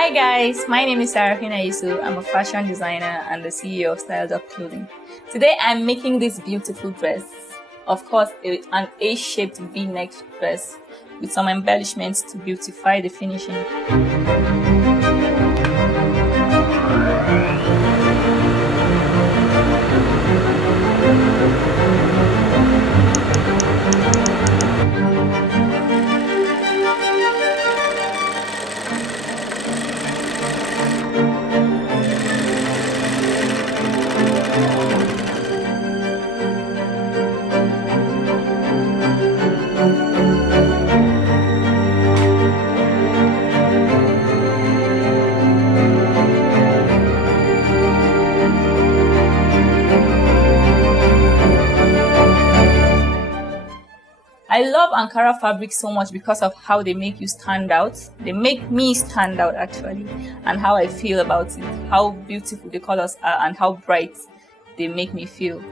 Hi guys, my name is Saraphina Yusuph. I'm a fashion designer and the CEO of Curated. Today I'm making this beautiful dress. Of course, an A-shaped V-neck dress with some embellishments to beautify the finishing. I love Ankara fabric so much because of how they make you stand out. They make me stand out actually, and how I feel about it, how beautiful the colors are and how bright they make me feel.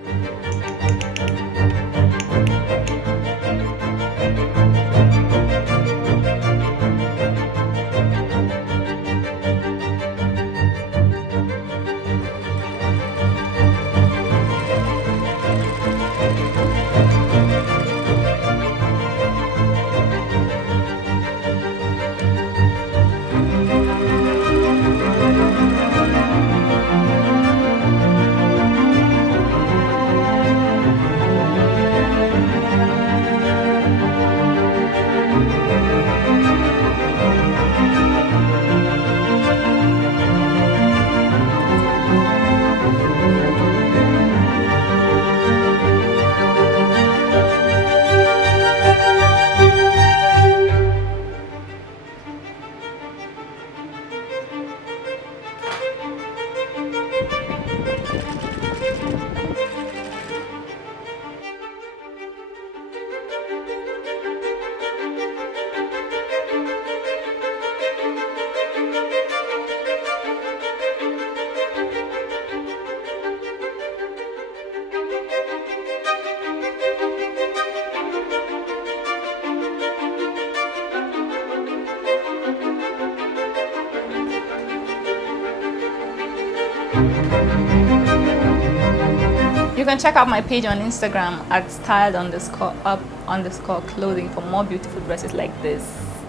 You can check out my page on Instagram at styled_up_clothing for more beautiful dresses like this.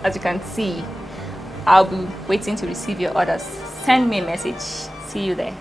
As you can see, I'll be waiting to receive your orders. Send me a message. See you there.